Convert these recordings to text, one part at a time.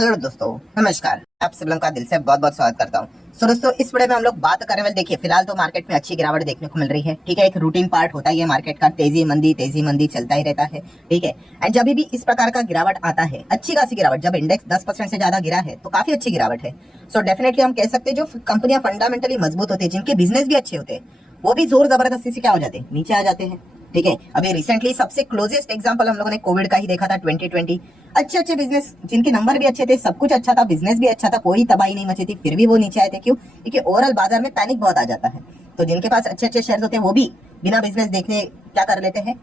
Hello दोस्तों, नमस्कार। आप सब लोगों का दिल से बहुत बहुत स्वागत करता हूँ। दोस्तों, इस वीडियो में हम लोग बात करने वाले, देखिए फिलहाल तो मार्केट में अच्छी गिरावट देखने को मिल रही है। ठीक है, एक रूटीन पार्ट होता है मार्केट का, तेजी मंदी चलता ही रहता है। ठीक है, एंड जब भी इस प्रकार का गिरावट आता है, अच्छी खासी गिरावट, जब इंडेक्स 10% से ज्यादा गिरा है तो काफी अच्छी गिरावट है। सो डेफिनेटली हम कह सकते हैं जो कंपनियां फंडामेंटली मजबूत होती है, जिनके बिजनेस भी अच्छे होते हैं, वो भी जोर जबरदस्ती से क्या हो जाते हैं, नीचे आ जाते हैं। ठीक है, अभी रिसेंटली सबसे क्लोजेस्ट एग्जांपल हम लोगों ने कोविड का ही देखा था, 2020। अच्छे बिजनेस, जिनके नंबर भी अच्छे थे, सब कुछ अच्छा था, बिजनेस भी अच्छा था, कोई तबाही नहीं मची थी, फिर भी वो नीचे आए थे। क्यों? क्योंकि ओवरऑल बाजार में पैनिक बहुत आ जाता है। तो जिनके पास अच्छे शेयर होते हैं, वो भी बिना बिजनेस देखने क्या कर लेते हैं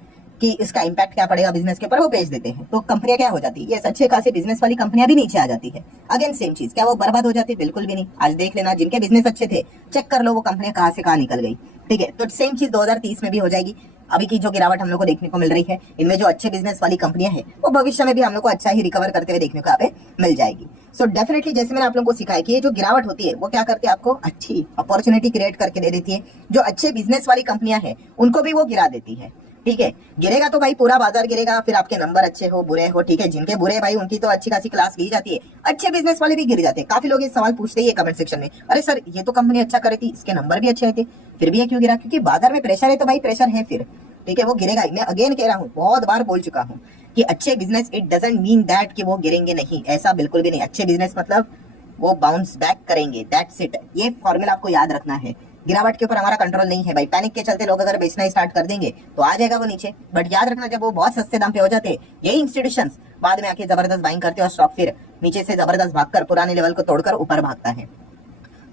कि इसका इंपैक्ट क्या पड़ेगा बिजनेस के ऊपर, वो बेच देते हैं। तो कंपनियां क्या हो जाती है, ये अच्छे खासी बिजनेस वाली कंपनियां भी नीचे आ जाती है। अगेन सेम चीज, क्या वो बर्बाद हो जाती है? बिल्कुल भी नहीं। आज देख लेना, जिनके बिजनेस अच्छे थे, चेक कर लो वो कंपनियां कहां से कहां निकल गई। ठीक है, तो सेम चीज 2030 में भी हो जाएगी। अभी की जो गिरावट हम लोग को देखने को मिल रही है, इनमें जो अच्छे बिजनेस वाली कंपनियां हैं, वो भविष्य में भी हम लोग को अच्छा ही रिकवर करते हुए देखने को यहाँ पे मिल जाएगी। सो डेफिनेटली, जैसे मैंने आप लोगों को सिखाया कि ये जो गिरावट होती है, वो क्या करती है, आपको अच्छी अपॉर्चुनिटी क्रिएट करके दे देती है। जो अच्छे बिजनेस वाली कंपनियां हैं, उनको भी वो गिरा देती है। ठीक है, गिरेगा तो भाई पूरा बाजार गिरेगा, फिर आपके नंबर अच्छे हो बुरे हो। ठीक है, जिनके बुरे भाई, उनकी तो अच्छी खासी क्लास ली जाती है, अच्छे बिजनेस वाले भी गिर जाते हैं। काफी लोग ये सवाल पूछते ही है कमेंट सेक्शन में, अरे सर ये तो कंपनी अच्छा कर रही थी, इसके नंबर भी अच्छे आए थे, फिर भी ये क्यों गिरा? क्योंकि बाजार में प्रेशर है, तो भाई प्रेशर है फिर। ठीक है, वो गिरेगा ही। मैं अगेन कह रहा हूँ, बहुत बार बोल चुका हूँ कि अच्छे business, it doesn't mean that कि वो गिरेंगे नहीं, ऐसा बिल्कुल भी नहीं। अच्छे बिजनेस मतलब वो बाउंस बैक करेंगे, दैट्स इट। ये फॉर्मूला आपको याद रखना है। गिरावट के ऊपर हमारा कंट्रोल नहीं है भाई। पैनिक के चलते लोग अगर बेचना स्टार्ट कर देंगे तो आ जाएगा वो नीचे, बट याद रखना, जब वो बहुत सस्ते दाम पे हो जाते हैं, यही इंस्टीट्यूशंस बाद में आके जबरदस्त बाइंग करते हैं और स्टॉक फिर नीचे से जबरदस्त भागकर पुराने लेवल को तोड़कर ऊपर भागता है।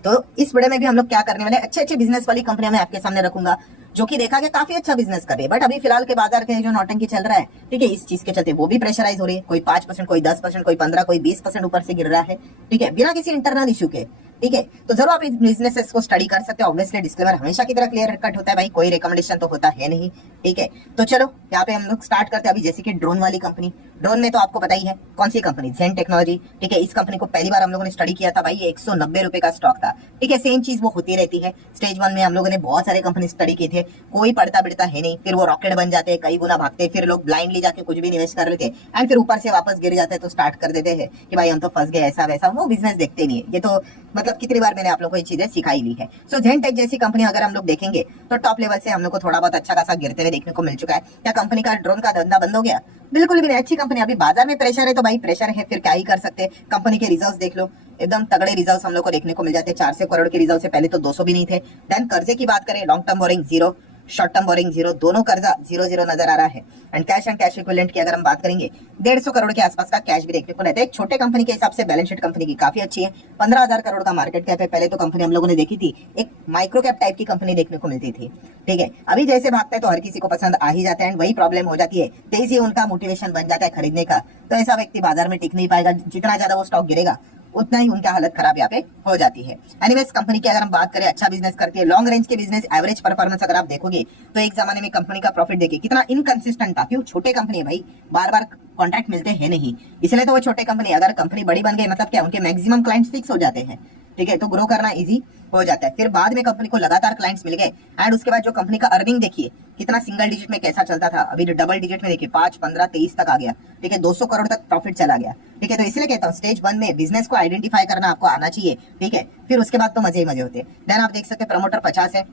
तो इस वीडियो में भी हम लोग क्या करने वाले, अच्छे बिजनेस वाली कंपनियां मैं आपके सामने रखूंगा, जो कि देखा गया काफी अच्छा बिजनेस कर रही है। बट अभी फिलहाल के बाजार के जो नौटंकी चल रहा है, ठीक है, इस चीज के चलते वो भी प्रेशराइज हो रही है। कोई 5%, कोई 10%, कोई 15%, कोई 20% ऊपर से गिर रहा है। ठीक है, बिना किसी इंटरनल इशू के। ठीक है, तो जरूर आप इस बिजनेसेस को स्टडी कर सकते हो। ऑब्वियसली डिस्क्लेमर हमेशा की तरह क्लियर कट होता है भाई, कोई रिकमेंडेशन तो होता है नहीं। ठीक है, तो चलो यहाँ पे हम लोग स्टार्ट करते हैं। अभी जैसे कि ड्रोन वाली कंपनी, ड्रोन में तो आपको पता ही है कौन सी कंपनी, जेन टेक्नोलॉजी। ठीक है, इस कंपनी को पहली बार हम लोगों ने स्टडी किया था भाई, ये 190 रुपए का स्टॉक था। ठीक है, सेम चीज वो होती रहती है। स्टेज 1 में हम लोगों ने बहुत सारे कंपनी स्टडी किए थे, कोई पड़ता बिड़ता है नहीं, फिर वो रॉकेट बन जाते हैं, कई गुना भागते, फिर लोग ब्लाइंडली जाके कुछ भी निवेश कर लेते हैं, एंड फिर ऊपर से वापस गिर जाते हैं तो स्टार्ट कर देते हैं कि भाई हम तो फंस गए, ऐसा वैसा। वो बिजनेस देखते नहीं है। ये तो मतलब कितनी बार मैंने आप लोगों को ये चीजें सिखाई ली है। सो जेन टेक जैसी कंपनी अगर हम लोग देखेंगे तो टॉप लेवल से हम लोग को थोड़ा बहुत अच्छा खासा गिरते हुए देखने को मिल चुका है। क्या कंपनी का ड्रोन का धंधा बंद हो गया? बिल्कुल भी नहीं। अच्छी कंपनी, अभी बाजार में प्रेशर है तो भाई प्रेशर है, फिर क्या ही कर सकते हैं। कंपनी के रिजल्ट्स देख लो, एकदम तगड़े रिजल्ट्स हम लोग को देखने को मिल जाते हैं। 400 करोड़ के रिजल्ट से पहले तो 200 भी नहीं थे। देन कर्जे की बात करें, long term borrowing zero, short term borrowing zero, दोनों कर्जा 0 नजर आ रहा है। एंड कैश इक्विवेलेंट की अगर हम बात करेंगे, 150 करोड़ के आसपास का कैश भी देखने को रहता है। एक छोटे कंपनी के हिसाब से बैलेंस शीट कंपनी की काफी अच्छी है। 15,000 करोड़ का मार्केट कैप है। पहले तो कंपनी हम लोगों ने देखी थी, एक माइक्रो कैप टाइप की कंपनी देखने को मिलती थी। ठीक है, अभी जैसे भागता है तो हर किसी को पसंद आ ही जाता है, एंड वही प्रॉब्लम हो जाती है, तेजी उनका मोटिवेशन बन जाता है खरीदने का, तो ऐसा व्यक्ति बाजार में टिक नहीं पाएगा। जितना ज्यादा वो स्टॉक गिरेगा, उतना ही उनका हालत खराब यहाँ पे हो जाती है। एनीवेज, कंपनी की अगर हम बात करें, अच्छा बिजनेस करती है, लॉन्ग रेंज के बिजनेस एवरेज परफॉर्मेंस अगर आप देखोगे तो एक जमाने में कंपनी का प्रॉफिट देखिए कितना इनकंसिस्टेंट था। क्यों? छोटे कंपनी है भाई, बार बार कॉन्ट्रैक्ट मिलते हैं नहीं, इसलिए तो वो छोटे कंपनी। अगर कंपनी बड़ी बन गई मतलब क्या, उनके मैक्सिमम क्लाइंट्स फिक्स हो जाते हैं। ठीक है, तो ग्रो करना इजी हो जाता है। फिर बाद में कंपनी को लगातार क्लाइंट्स मिल गए, एंड उसके बाद जो कंपनी का अर्निंग देखिए कितना सिंगल डिजिट में कैसा चलता था, अभी डबल डिजिट में देखिए 5, 15, 23 तक आ गया। ठीक है, 200 करोड़ तक प्रॉफिट चला गया। ठीक है, तो इसलिए कहता हूँ स्टेज 1 में बिजनेस को आइडेंटिफाई करना आपको आना चाहिए। ठीक है, फिर उसके बाद तो मजे ही मजे होते हैं। देन आप देख सकते हैं प्रमोटर 50 है,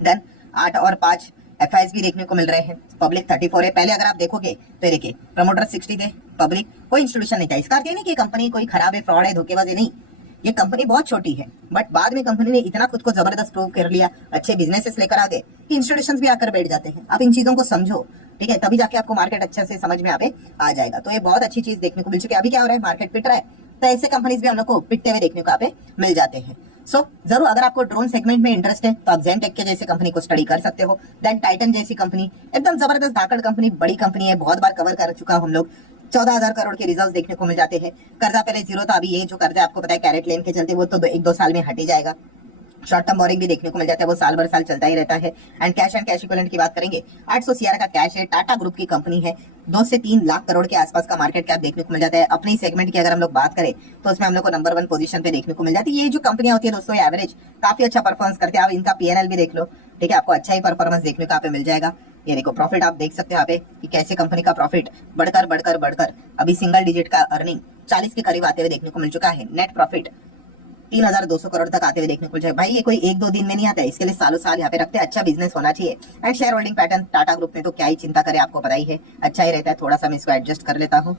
देन 8 और 5 एफआईएस भी देखने को मिल रहे हैं, पब्लिक 34 है। पहले अगर आप देखोगे तो देखिए प्रमोटर 60 थे, पब्लिक कोई इंस्टीट्यूशन नहीं था। इसका अर्थ ये नहीं कि कंपनी कोई खराब है, फ्रॉड है, धोखेबाज है, नहीं। ये कंपनी बहुत छोटी है, बट बाद में कंपनी ने इतना खुद को जबरदस्त प्रूव कर लिया, अच्छे बिजनेसेस लेकर आ गए कि इंस्टीट्यूशंस भी आकर बैठ जाते हैं। आप इन चीजों को समझो, ठीक है, तभी जाके आपको मार्केट अच्छे से समझ में आ जाएगा। तो ये बहुत अच्छी चीज देखने को मिल चुकी है। अभी क्या हो रहा है, मार्केट पिट रहा है, तो ऐसे कंपनीज भी हम लोग को पिटते हुए देखने को यहाँ पे मिल जाते हैं। सो जरूर अगर आपको ड्रोन सेगमेंट में इंटरेस्ट है तो आप जेन टेक के जैसे कंपनी को स्टडी कर सकते हो। देन टाइटन जैसी कंपनी एकदम जबरदस्त धाकड़ कंपनी, बड़ी कंपनी है, बहुत बार कवर कर चुका हम लोग। 14,000 करोड़ के रिजल्ट देखने को मिल जाते हैं। कर्जा पहले जीरो था, अभी ये जो कर्जा आपको पता है कैरेट लेन के चलते वो तो 1-2 साल में हट ही जाएगा। शॉर्ट टर्म बोरिंग भी देखने को मिल जाता है, वो साल भर साल चलता ही रहता है। एंड कैश इक्विवेलेंट की बात करेंगे, 800 सीआर का कैश है, टाटा ग्रुप की कंपनी है, 2 से 3 लाख करोड़ के आसपास का मार्केट कैप देखने को मिल जाता है। अपनी सेगमेंट की अगर हम लोग बात करें तो उसमें हम लोग को नंबर 1 पोजीशन पे देखने को मिल जाती है। ये जो कंपनियां होती है दोस्तों, एवरेज काफी अच्छा परफॉर्मेंस करते हैं। आप इनका पीएनएल भी देख लो, ठीक है, आपको अच्छा ही परफॉर्मेंस देखने को यहाँ पे मिल जाएगा। ये देखो प्रॉफिट आप देख सकते हो यहाँ पे कि कैसे कंपनी का प्रॉफिट बढ़कर अभी सिंगल डिजिट का अर्निंग 40 के करीब आते हुए देखने को मिल चुका है। नेट प्रॉफिट 3200 करोड़ तक आते हुए देखने को मिल जाए। भाई ये कोई एक दो दिन में नहीं आता है, इसके लिए सालों साल यहाँ पे रखते हैं। अच्छा बिजनेस होना चाहिए। And share holding pattern Tata group में तो क्या ही चिंता करे, आपको पता ही है, अच्छा ही रहता है। थोड़ा सा मैं इसको एडजस्ट कर लेता हूँ,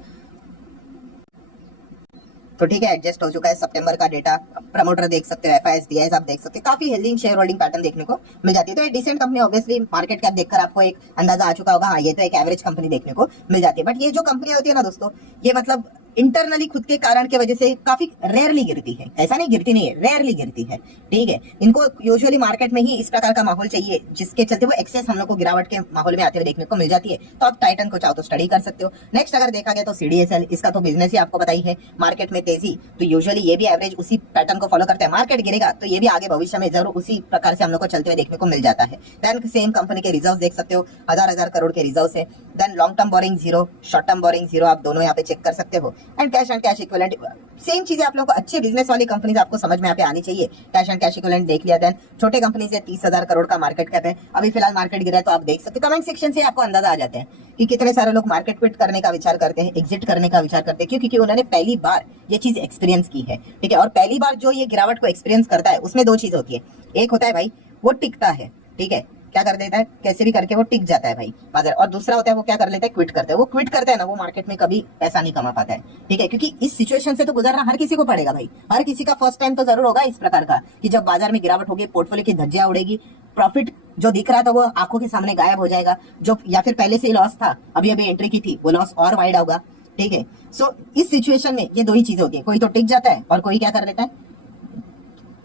तो ठीक है, एडजस्ट हो चुका है। सितंबर का डेटा प्रमोटर देख सकते हो, एफआईएस डीआईएस आप देख सकते हो, काफी हेल्दी शेयर होल्डिंग पैटर्न देखने को मिल जाती है। तो ये decent company, obviously market cap देखकर आपको एक अंदाजा आ चुका होगा, हाँ ये तो एक एवरेज कंपनी देखने को मिल जाती है। बट ये जो कंपनी होती है ना दोस्तों, ये मतलब इंटरनली खुद के कारण की वजह से काफी रेयरली गिरती है। ऐसा नहीं गिरती नहीं है, रेयरली गिरती है, ठीक है। इनको यूजुअली मार्केट में ही इस प्रकार का माहौल चाहिए जिसके चलते वो एक्सेस हम लोग को गिरावट के माहौल में आते हुए देखने को मिल जाती है। तो आप टाइटन को चाहो तो स्टडी कर सकते हो। नेक्स्ट अगर देखा गया तो सीडीएसएल, इसका तो बिजनेस ही आपको पता ही है। मार्केट में तेजी, तो यूजुअली ये भी एवरेज उसी पैटर्न को फॉलो करता है। मार्केट गिरेगा तो ये भी आगे भविष्य में जरूर उसी प्रकार से हम लोग को चलते हुए देखने को मिल जाता है। देन सेम कंपनी के रिजर्व देख सकते हो, हजार करोड़ के रिजर्व है। Then long term borrowing zero, short term borrowing zero, आप दोनों यहाँ पे चेक कर सकते हो। एंड कैश इक्विवेलेंट, सेम चीजें आप लोगों को अच्छे बिजनेस वाली कंपनीज आपको समझ में यहाँ पे आनी चाहिए। कैश एंड कैश इक्विवेलेंट देख लिया। देन छोटे कंपनीज है, 30,000 करोड़ का मार्केट कैप है। अभी फिलहाल मार्केट गिरा है तो आप देख सकते हो, कमेंट सेक्शन से आपको अंदाजा आ जाते हैं कि कितने सारे लोग मार्केट क्विट करने का विचार करते हैं, एग्जिट करने का विचार करते हैं, क्योंकि उन्होंने पहली बार ये चीज एक्सपीरियंस की है, ठीक है। और पहली बार जो ये गिरावट को एक्सपीरियंस करता है उसमें दो चीज होती है। एक होता है भाई वो टिकता है, ठीक है, क्या कर देता है, कैसे भी करके वो टिक जाता है भाई बाजार। और दूसरा होता है वो क्या कर लेता है, क्विट करता है। वो क्विट करता है ना, वो मार्केट में कभी पैसा नहीं कमा पाता है, ठीक है। क्योंकि इस सिचुएशन से तो गुजरना हर किसी को पड़ेगा भाई, हर किसी का फर्स्ट टाइम तो जरूर होगा इस प्रकार का कि जब बाजार में गिरावट होगी, पोर्टफोलियो की धज्जियां उड़ेगी, प्रॉफिट जो दिख रहा था वो आंखों के सामने गायब हो जाएगा, जो या फिर पहले से ही लॉस था, अभी अभी एंट्री की थी, वो लॉस और वाइड होगा, ठीक है। सो इस सिचुएशन में ये दो ही चीजें होती है, कोई तो टिक जाता है और कोई क्या कर लेता है,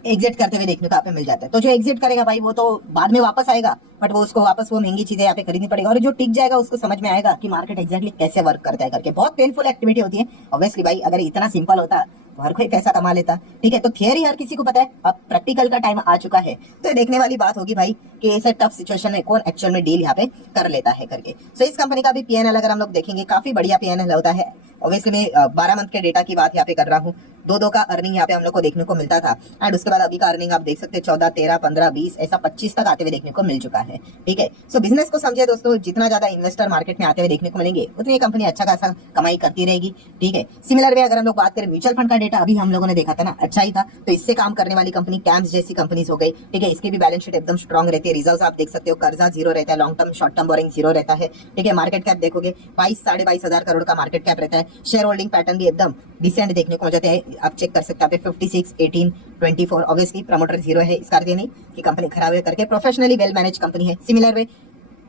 एग्जिट करते हुए देखने को यहाँ पे मिल जाता है। तो जो एग्जिट करेगा भाई वो तो बाद में वापस आएगा, बट वो उसको वापस वो महंगी चीजें यहाँ पे खरीदनी पड़ेगी। और जो टिक जाएगा उसको समझ में आएगा कि मार्केट एक्जैक्टली कैसे वर्क करता है करके। बहुत पेनफुल एक्टिविटी होती है ऑब्वियसली भाई, अगर इतना सिंपल होता तो हर कोई पैसा कमा लेता, ठीक है। तो थियरी हर किसी को पता है, अब प्रैक्टिकल का टाइम आ चुका है। तो देखने वाली बात होगी भाई कि ऐसे टफ सिचुएशन में कौन एक्चुअल में डील यहाँ पे कर लेता है करके। सो इस कंपनी का भी पीएनएल अगर हम लोग देखेंगे, काफी बढ़िया पीएनएल होता है। ऑब्वियसली मैं 12 मंथ के डेटा की बात यहाँ पे कर रहा हूँ। दो का अर्निंग यहाँ पे हम लोग को देखने को मिलता था, एंड उसके बाद अभी का अर्निंग आप देख सकते हैं 14, 13, 15, 20 ऐसा 25 तक आते हुए देखने को मिल चुका है, ठीक है। सो बिजनेस को समझिए दोस्तों, जितना ज्यादा इन्वेस्टर मार्केट में आते हुए देखने को मिलेंगे उतनी कंपनी अच्छा खासा कमाई करती रहेगी, ठीक है। सिमिलर वे अगर हम लोग बात करें म्यूचुअल फंड का डेटा अभी हम लोगों ने देखा था ना, अच्छा ही था। तो इससे काम करने वाली कंपनी कैम्स जैसी कंपनीज हो गई, ठीक है। इसकी भी बैलेंस शीट एकदम स्ट्रॉन्ग रहती है। रिजर्व आप देख सकते हो, कर्जा जीरो रहता है, long term short term borrowing zero रहता है, ठीक है। मार्केट कैप देखोगे 22-22,500 करोड़ का मार्केट कैप रहता है। शेयर होल्डिंग पैटर्न भी एकदम डिसेंट देखने को मिल जाते हैं, आप चेक कर सकते हैं 56, 18, 24। ऑब्वियसली प्रमोटर जीरो है, इसका अर्थ नहीं कि कंपनी खराब है करके, प्रोफेशनली वेल मैनेज कंपनी है। सिमिलर वे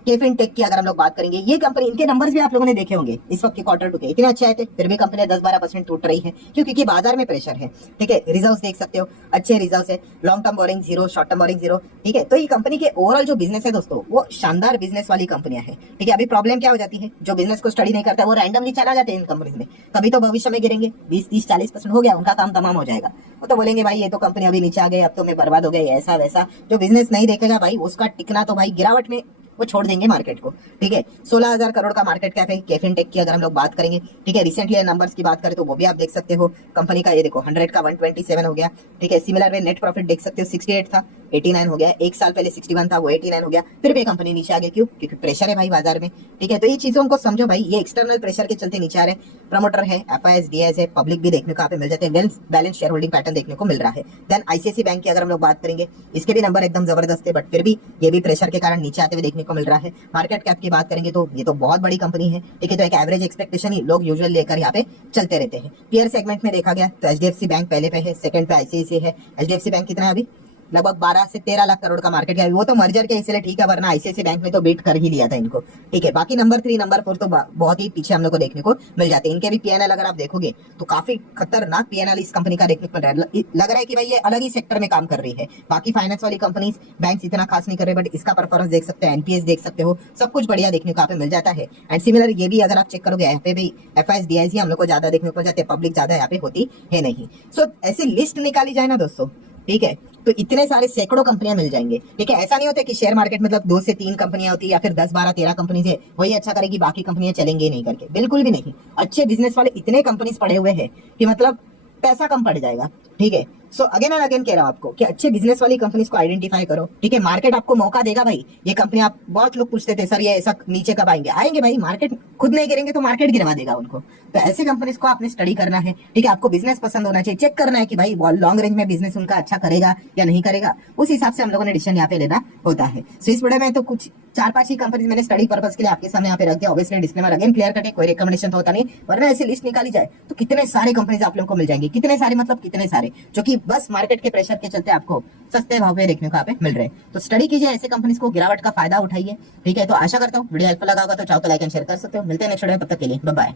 केफिन टेक की अगर हम लोग बात करेंगे, ये कंपनी, इनके नंबर्स भी आप लोगों ने देखे होंगे इस वक्त के क्वार्टर 2 के, इतने अच्छे आए थे, फिर भी कंपनी 10-12% टूट रही है क्योंकि बाजार में प्रेशर है, ठीक है। रिजर्व्स देख सकते हो, अच्छे रिजर्व्स है, long term borrowing zero, short term borrowing zero, ठीक है। तो ये कंपनी के ओवरऑल जो बिजनेस है दोस्तों, वो शानदार बिजनेस वाली कंपनियां है, ठीक है। अभी प्रॉब्लम क्या हो जाती है, जो बिजनेस को स्टडी नहीं करता है वो रैंडमली चला जाते हैं इन कंपनीज में, कभी तो भविष्य में गिरेंगे 20-30-40% हो गया, उनका काम तमाम हो जाएगा। वो तो बोलेंगे भाई ये तो कंपनी अभी नीचे आ गई, अब तो मैं बर्बाद हो गया, ऐसा वैसा। जो बिजनेस नहीं देखेगा भाई उसका टिकना तो भाई गिरावट में वो छोड़ देंगे मार्केट को, ठीक है। 16,000 करोड़ का मार्केट कैप है केफिन टेक की अगर हम लोग बात करेंगे, ठीक है। रिसेंटली नंबर्स की बात करें तो वो भी आप देख सकते हो, कंपनी का ये देखो 100 का 127 हो गया, ठीक है। सिमिलर वे नेट प्रॉफिट देख सकते हो, 68 था 89 हो गया, एक साल पहले 61 था वो 89 हो गया, फिर भी कंपनी नीचे आ गई, क्यों, क्योंकि प्रेशर है भाई बाजार में, ठीक है। तो ये चीजों को समझो भाई, ये एक्सटर्नल प्रेशर के चलते नीचे आ रहे हैं। प्रमोटर है, एफआईएस डीआईएस है, पब्लिक भी देखने को यहाँ पे मिल जाते हैं, well balance share holding pattern देखने को मिल रहा है। देन आईसीआईसी बैंक की अगर हम लोग बात करेंगे, इसके भी नंबर एकदम जबरदस्त है, बट फिर भी ये भी प्रेशर के कारण नीचे आते हुए देखने को मिल रहा है। मार्केट कैप की बात करेंगे तो ये तो बहुत बड़ी कंपनी है, ठीक है। तो एक एवरेज एक्सपेक्टेशन ही लोग यूजुअल लेकर यहाँ पे चलते रहते हैं। पीयर सेगमेंट में देखा गया तो एचडीएफसी बैंक पहले पे है, सेकंड पे आईसीआईसी है। एचडीएफसी बैंक कितना है अभी, लगभग 12 से 13 लाख करोड़ का मार्केट है। वो तो मर्जर के इसलिए ठीक है, वरना आईसीआईसी बैंक ने तो बीट कर ही लिया था इनको, ठीक है। बाकी नंबर 3, नंबर 4 तो बहुत ही पीछे हम लोग को देखने को मिल जाते हैं। इनके भी पीएनएल अगर आप देखोगे तो काफी खतरनाक पीएनएल इस कंपनी का देखने को मिल रहा है। लग रहा है कि भाई ये अलग ही सेक्टर में काम कर रही है। बाकी फाइनेंस वाली कंपनीज, बैंक इतना खास नहीं कर रहे, बट इसका परफॉर्मेंस देख सकते हैं, एनपीएस देख सकते हो, सब कुछ बढ़िया देखने को यहाँ पे मिल जाता है। एंड सिमिलर ये भी अगर आप चेक करोगे यहाँ पे भी एफआईएस डीआईएस हम लोग को ज्यादा देखने को मिल जाते हैं, पब्लिक ज्यादा यहाँ पे होती है नहीं। सो ऐसी लिस्ट निकाली जाए ना दोस्तों, ठीक है, तो इतने सारे सैकड़ों कंपनियां मिल जाएंगे, ठीक है। ऐसा नहीं होता कि शेयर मार्केट मतलब 2 से 3 कंपनियां होती है या फिर 10, 12, 13 कंपनीज है वही अच्छा करेगी, बाकी कंपनियां चलेंगे नहीं करके, बिल्कुल भी नहीं। अच्छे बिजनेस वाले इतने कंपनीज पड़े हुए हैं कि मतलब पैसा कम पड़ जाएगा, ठीक है। सो अगेन एंड अगेन कह रहा हूं आपको कि अच्छे बिजनेस वाली कंपनीज को आइडेंटिफाई करो, ठीक है। मार्केट आपको मौका देगा भाई। ये कंपनी, आप बहुत लोग पूछते थे सर ये ऐसा नीचे कब आएंगे, आएंगे भाई। मार्केट खुद नहीं गिरेंगे तो मार्केट गिरवा देगा उनको। तो ऐसी कंपनीज को आपने स्टडी करना है, ठीक है। आपको बिजनेस पसंद होना चाहिए, चेक करना है कि भाई लॉन्ग रेंज में बिजनेस उनका अच्छा करेगा या नहीं करेगा। उस हिसाब से हम लोगों ने डिसीजन यहाँ पे लेना होता है। सो इस वीडियो में तो कुछ 4-5 ही कंपनीज मैंने स्टडी पर्पस के लिए आपके सामने यहाँ पे रख दिया। ऑब्वियसली डिस्क्लेमर अगेन क्लियर करके, कोई रिकमेंडेशन तो होता नहीं, वरना ऐसी लिस्ट निकाली जाए तो कितने सारे कंपनीज आप लोगों को मिल जाएंगे। कितने सारे मतलब कितने सारे, जो कि बस मार्केट के प्रेशर के चलते आपको सस्ते भाव पे देखने को यहाँ पे मिल रहे हैं। तो स्टडी कीजिए ऐसे कंपनीज को, गिरावट का फायदा उठाइए, ठीक है। तो आशा करता हूँ वीडियो हेल्पफुल लगा होगा, तो चाहो तो लाइक एंड शेयर कर सकते हो। मिलते हैं नेक्स्ट वीडियो में, तब तक के लिए बाय बाय।